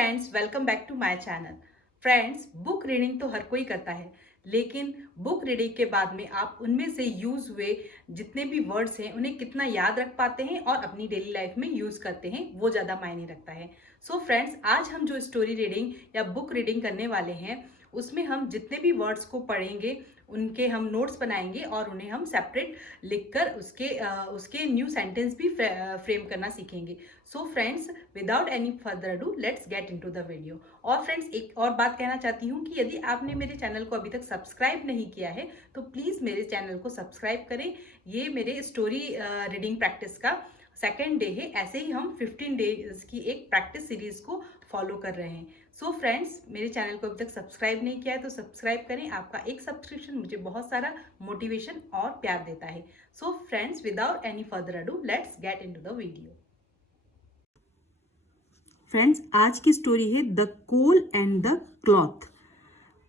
Friends, welcome back to my channel. Friends, book reading तो हर कोई करता है, लेकिन बुक रीडिंग के बाद में आप उनमें से यूज हुए जितने भी वर्ड्स हैं उन्हें कितना याद रख पाते हैं और अपनी डेली लाइफ में यूज करते हैं, वो ज़्यादा मायने रखता है। सो फ्रेंड्स, आज हम जो स्टोरी रीडिंग या बुक रीडिंग करने वाले हैं उसमें हम जितने भी वर्ड्स को पढ़ेंगे उनके हम नोट्स बनाएंगे और उन्हें हम सेपरेट लिखकर उसके न्यू सेंटेंस भी फ्रेम करना सीखेंगे। सो friends, without any further do let's get into the video. और फ्रेंड्स, एक और बात कहना चाहती हूँ कि यदि आपने मेरे चैनल को अभी तक सब्सक्राइब नहीं किया है तो प्लीज़ मेरे चैनल को सब्सक्राइब करें। ये मेरे स्टोरी रीडिंग प्रैक्टिस का सेकेंड डे है। ऐसे ही हम 15 डेज की एक प्रैक्टिस सीरीज को फॉलो कर रहे हैं। सो फ्रेंड्स, मेरे चैनल को अभी तक सब्सक्राइब नहीं किया है तो सब्सक्राइब करें। आपका एक सब्सक्रिप्शन मुझे बहुत सारा मोटिवेशन और प्यार देता है। So friends, without any further ado let's get into the video. Friends, आज की स्टोरी है the coal and the cloth.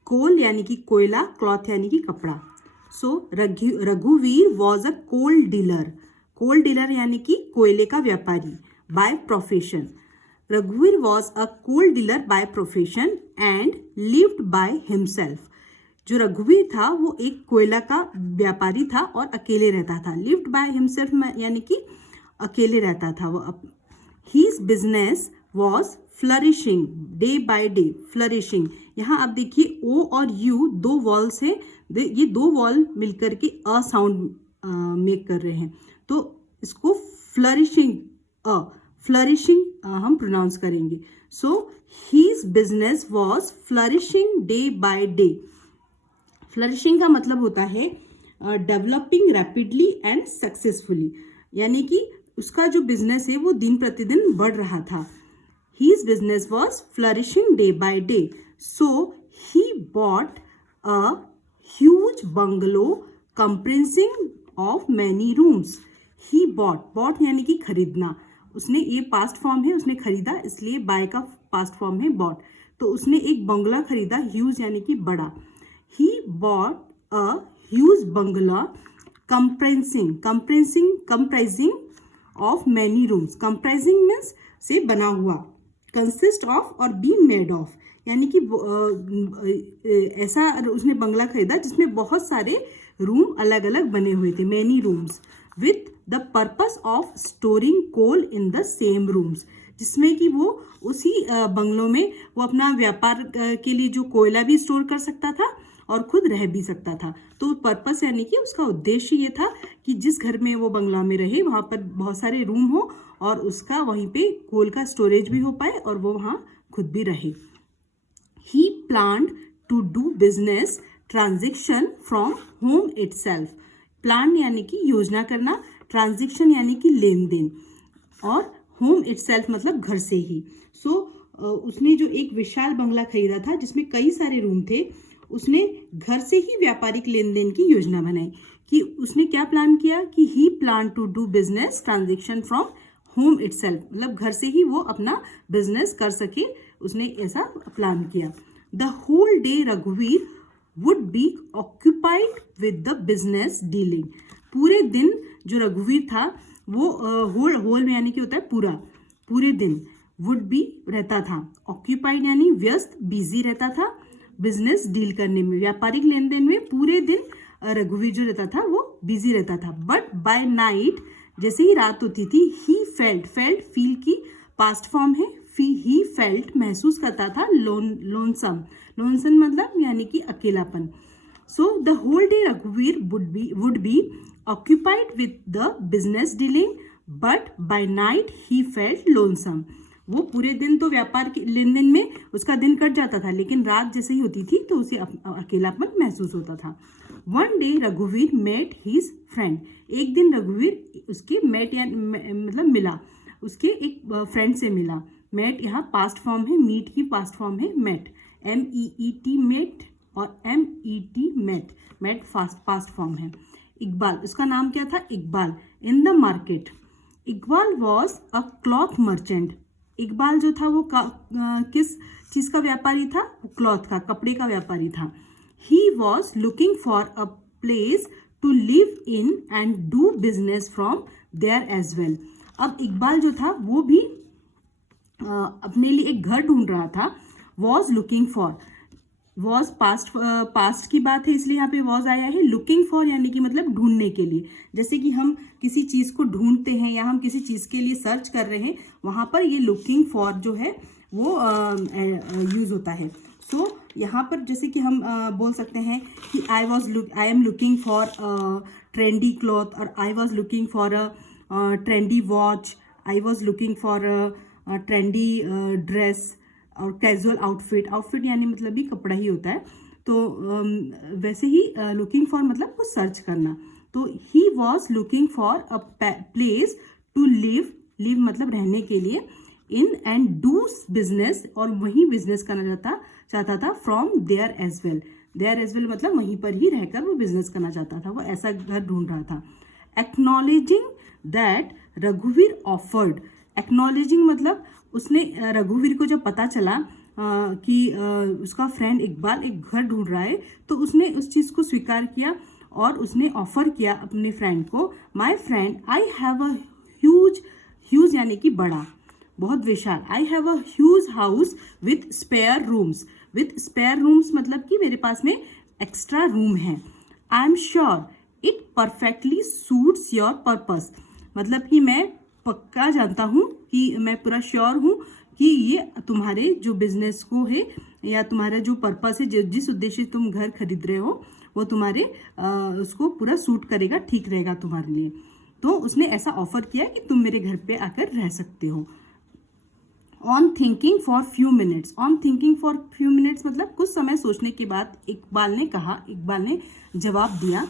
Coal यानी कि कोयला, क्लॉथ यानी कि कपड़ा। सो रघुवीर was a coal dealer. Coal dealer यानी कि कोयले का व्यापारी बाय प्रोफेशन। रघुवीर was a coal dealer by profession and lived by himself. जो रघुवीर था वो एक कोयला का व्यापारी था और अकेले रहता था। लिव्ड बाय हिमसेल्फ यानी कि अकेले रहता था वो। His business was flourishing day by day. Flourishing, यहाँ आप देखिए O और U दो वॉल्स हैं, ये दो वॉल मिलकर के अ साउंड मेक कर रहे हैं, तो इसको फ्लरिशिंग हम प्रोनाउंस करेंगे। So his business was flourishing day by day. Flourishing का मतलब होता है डेवलपिंग रैपिडली एंड सक्सेसफुली, यानी कि उसका जो बिजनेस है वो दिन प्रतिदिन बढ़ रहा था। His business was flourishing day by day. So he bought a huge bungalow comprising of many rooms. He bought यानी कि खरीदना। उसने, ये पास्ट फॉर्म है, उसने खरीदा, इसलिए बाय का पास्ट फॉर्म है बॉट। तो उसने एक बंगला खरीदा, ह्यूज यानी कि बड़ा। He bought a huge bungalow comprising of many rooms. Comprising means से बना हुआ, consist of और be made of, यानी कि ऐसा उसने बंगला खरीदा जिसमें बहुत सारे रूम अलग अलग बने हुए थे, many rooms, with the purpose of storing coal in the same rooms, जिसमें कि वो उसी बंगलों में वो अपना व्यापार के लिए जो कोयला भी स्टोर कर सकता था और खुद रह भी सकता था। तो पर्पस यानी कि उसका उद्देश्य ये था कि जिस घर में वो बंगला में रहे वहाँ पर बहुत सारे रूम हो और उसका वहीं पे कोल का स्टोरेज भी हो पाए और वो वहाँ खुद भी रहे। He planned to do business transaction from home itself. Plan यानी कि योजना करना, ट्रांजेक्शन यानी कि लेन देन, और होम इटसेल्फ मतलब घर से ही। सो उसने जो एक विशाल बंगला खरीदा था जिसमें कई सारे रूम थे, उसने घर से ही व्यापारिक लेन देन की योजना बनाई। कि उसने क्या प्लान किया कि he plan to do business transaction from home itself, मतलब घर से ही वो अपना बिजनेस कर सके, उसने ऐसा प्लान किया। द होल डे रघुवीर would be occupied with the business dealing. पूरे दिन जो रघुवीर था वो होल में यानी कि होता है पूरा, पूरे दिन वुड बी रहता था, ऑक्यूपाइड यानी व्यस्त, बिजी रहता था, बिजनेस डील करने में, व्यापारिक लेन देन में पूरे दिन रघुवीर जो रहता था वो बिजी रहता था। बट बाय नाइट, जैसे ही रात होती थी, ही फेल्ट फील की पास्ट फॉर्म है, ही फेल्ट महसूस करता था लोनसम मतलब यानी कि अकेलापन। सो द होल डे रघुवीर would be occupied with the business dealing, but by night he felt lonesome. वो पूरे दिन तो व्यापार के लेन देन में उसका दिन कट जाता था, लेकिन रात जैसे ही होती थी तो उसे अकेलापन महसूस होता था। वन डे रघुवीर मेट हिज फ्रेंड। एक दिन रघुवीर उसके मतलब मिला, उसके एक फ्रेंड से मिला। मेट यहाँ पास्ट फॉर्म है, मीट की पास्ट फॉर्म है मेट, MEET मेट और MET मेट पास्ट फॉर्म है। इकबाल, उसका नाम क्या था? Iqbal. In the market, Iqbal was a cloth merchant. Iqbal जो था वो किस चीज का व्यापारी था? क्लॉथ का, कपड़े का व्यापारी था। He was looking for a place to live in and do business from there as well. अब इकबाल जो था वो भी अपने लिए एक घर ढूंढ रहा था, was looking for, was past की बात है इसलिए यहाँ पे वॉज आया है। लुकिंग फॉर यानी कि मतलब ढूंढने के लिए, जैसे कि हम किसी चीज़ को ढूंढते हैं या हम किसी चीज़ के लिए सर्च कर रहे हैं, वहाँ पर ये लुकिंग फॉर जो है वो यूज़ होता है। सो यहाँ पर जैसे कि हम बोल सकते हैं कि I am looking for trendy cloth, और I was looking for a trendy watch, I was looking for trendy dress, और कैजुअल आउटफिट, आउटफिट यानी मतलब भी कपड़ा ही होता है। तो वैसे ही लुकिंग फॉर मतलब कुछ सर्च करना। तो he was looking for a place to live, live मतलब रहने के लिए, इन एंड डू बिजनेस, और वहीं बिजनेस करना चाहता था, from there as well, there as well मतलब वहीं पर ही रहकर वो बिजनेस करना चाहता था, वो ऐसा घर ढूंढ रहा था। एक्नॉलेजिंग दैट रघुवीर ऑफर्ड, एक्नॉलेजिंग मतलब उसने रघुवीर को जब पता चला कि उसका फ्रेंड इकबाल एक घर ढूंढ रहा है, तो उसने उस चीज़ को स्वीकार किया और उसने ऑफर किया अपने फ्रेंड को, my friend I have a huge, huge यानी कि बड़ा, बहुत विशाल, I have a huge house with spare rooms, with spare rooms मतलब कि मेरे पास में एक्स्ट्रा रूम है। I am sure it perfectly suits your purpose, मतलब कि मैं पक्का जानता हूँ कि मैं पूरा श्योर हूँ कि ये तुम्हारे जो बिजनेस को है या तुम्हारा जो पर्पस है, जिस उद्देश्य से तुम घर खरीद रहे हो, वो तुम्हारे उसको पूरा सूट करेगा, ठीक रहेगा तुम्हारे लिए। तो उसने ऐसा ऑफर किया कि तुम मेरे घर पे आकर रह सकते हो। On thinking for few minutes, on thinking for few minutes मतलब कुछ समय सोचने के बाद इकबाल ने कहा, इकबाल ने जवाब दिया,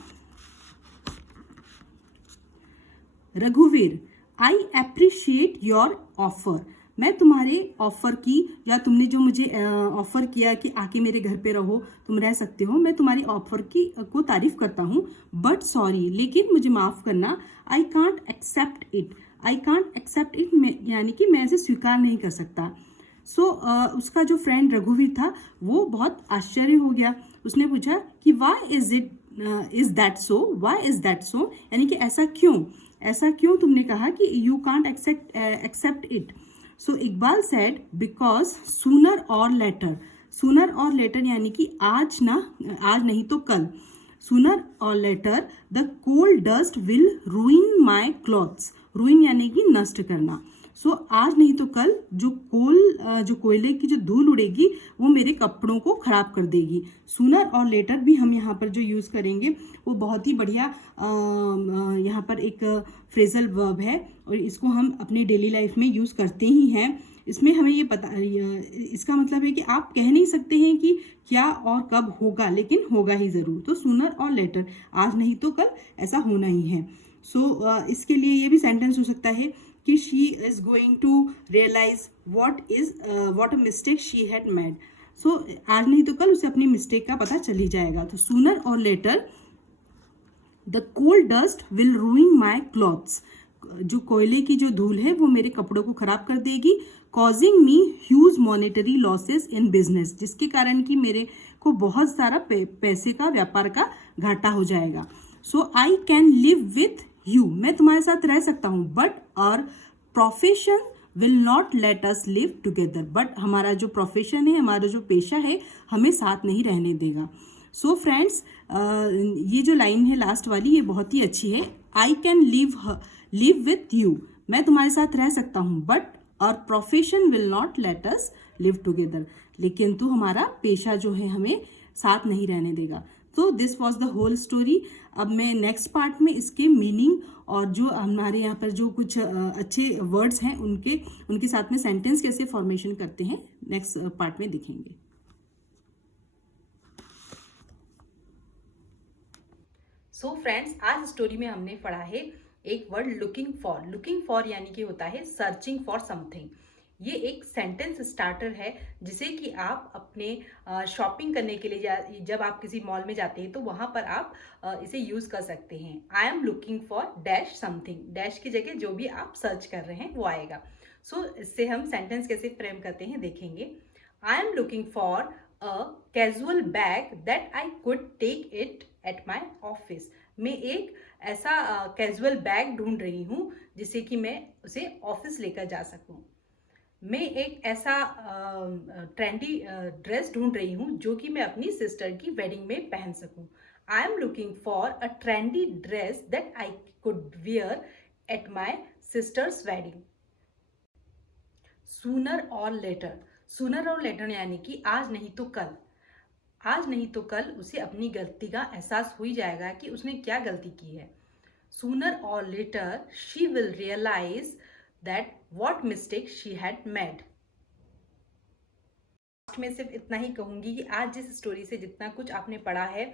रघुवीर आई अप्रिशिएट योर ऑफर, मैं तुम्हारे ऑफर की, या तुमने जो मुझे ऑफर किया कि आके मेरे घर पे रहो, तुम रह सकते हो, मैं तुम्हारी ऑफर की को तारीफ करता हूँ, बट सॉरी लेकिन मुझे माफ़ करना, I can't accept it, I can't accept it यानी कि मैं इसे स्वीकार नहीं कर सकता। सो उसका जो फ्रेंड रघुवीर था वो बहुत आश्चर्य हो गया, उसने पूछा कि why is it, is that so, why is that so यानी कि ऐसा क्यों, ऐसा क्यों तुमने कहा कि you can't accept it. So Iqbal said because sooner और लेटर, सूनर और लेटर यानी कि आज ना, आज नहीं तो कल, सूनर और later the coal dust will ruin my clothes, ruin यानी कि नष्ट करना। सो आज नहीं तो कल जो कोयले की जो धूल उड़ेगी वो मेरे कपड़ों को खराब कर देगी। सूनर और लेटर भी हम यहाँ पर जो यूज़ करेंगे वो बहुत ही बढ़िया यहाँ पर एक फ्रेजल वर्ब है और इसको हम अपने डेली लाइफ में यूज़ करते ही हैं। इसमें हमें ये पता, इसका मतलब है कि आप कह नहीं सकते हैं कि क्या और कब होगा, लेकिन होगा ही ज़रूर। तो सूनर और लेटर, आज नहीं तो कल ऐसा होना ही है। सो इसके लिए ये भी सेंटेंस हो सकता है कि she is going to realise what a mistake she had made. So आज नहीं तो कल उसे अपनी मिस्टेक का पता चल ही जाएगा। तो सूनर और later the coal dust will ruin my clothes, जो कोयले की जो धूल है वो मेरे कपड़ों को खराब कर देगी। Causing me huge monetary losses in business, जिसके कारण कि मेरे को बहुत सारा पैसे का, व्यापार का घाटा हो जाएगा। So I can live with you, मैं तुम्हारे साथ रह सकता हूँ, but our profession will not let us live together, but हमारा जो प्रोफेशन है, हमारा जो पेशा है, हमें साथ नहीं रहने देगा। सो फ्रेंड्स, ये जो लाइन है लास्ट वाली, ये बहुत ही अच्छी है। आई कैन लिव विथ यू, मैं तुम्हारे साथ रह सकता हूँ, but our profession will not let us live together, लेकिन तो हमारा पेशा जो है हमें साथ नहीं रहने देगा। तो this was the whole story. अब मैं नेक्स्ट पार्ट में इसके मीनिंग और जो हमारे यहाँ पर जो कुछ अच्छे वर्ड्स हैं उनके साथ में सेंटेंस कैसे फॉर्मेशन करते हैं नेक्स्ट पार्ट में दिखेंगे। सो फ्रेंड्स, आज स्टोरी में हमने पढ़ा है एक word looking for. Looking for यानी कि होता है सर्चिंग फॉर समथिंग। ये एक सेंटेंस स्टार्टर है जिसे कि आप अपने शॉपिंग करने के लिए जब आप किसी मॉल में जाते हैं तो वहाँ पर आप इसे यूज़ कर सकते हैं। आई am looking for dash something, dash की जगह जो भी आप सर्च कर रहे हैं वो आएगा। सो इससे हम सेंटेंस कैसे फ्रेम करते हैं देखेंगे। I am looking for a casual bag that I could take it at my office. मैं एक ऐसा कैजुअल बैग ढूंढ रही हूँ जिसे कि मैं उसे ऑफिस लेकर जा सकूँ। मैं एक ऐसा ट्रेंडी ड्रेस ढूंढ रही हूँ जो कि मैं अपनी सिस्टर की वेडिंग में पहन सकूँ. आई am looking for a trendy dress that I could wear at my sisters wedding. Sooner और लेटर. सूनर और लेटर यानी कि आज नहीं तो कल. आज नहीं तो कल उसे अपनी गलती का एहसास हो ही जाएगा कि उसने क्या गलती की है. सूनर और later she will realise that what mistake she had made. में सिर्फ इतना ही कहूंगी कि आज जिस स्टोरी से जितना कुछ आपने पढ़ा है,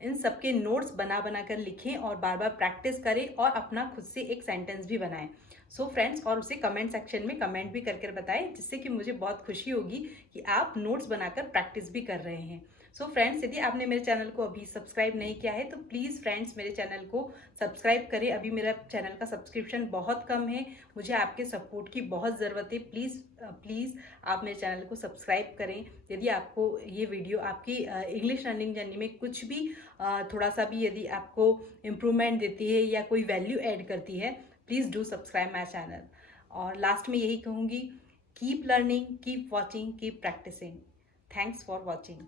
इन सबके नोट्स बना बना कर लिखें और बार बार प्रैक्टिस करें और अपना खुद से एक सेंटेंस भी बनाएं. सो फ्रेंड्स, और उसे कमेंट सेक्शन में कमेंट भी करके बताएं, जिससे कि मुझे बहुत खुशी होगी कि आप नोट्स बनाकर प्रैक्टिस भी कर रहे हैं. सो फ्रेंड्स, यदि आपने मेरे चैनल को अभी सब्सक्राइब नहीं किया है तो प्लीज़ फ्रेंड्स मेरे चैनल को सब्सक्राइब करें. अभी मेरा चैनल का सब्सक्रिप्शन बहुत कम है, मुझे आपके सपोर्ट की बहुत ज़रूरत है. प्लीज़ आप मेरे चैनल को सब्सक्राइब करें. यदि आपको ये वीडियो आपकी इंग्लिश लर्निंग जर्नी में कुछ भी थोड़ा सा भी यदि आपको इम्प्रूवमेंट देती है या कोई वैल्यू ऐड करती है, please do subscribe my channel. और लास्ट में यही कहूँगी, keep learning, keep watching, keep practising. Thanks for watching.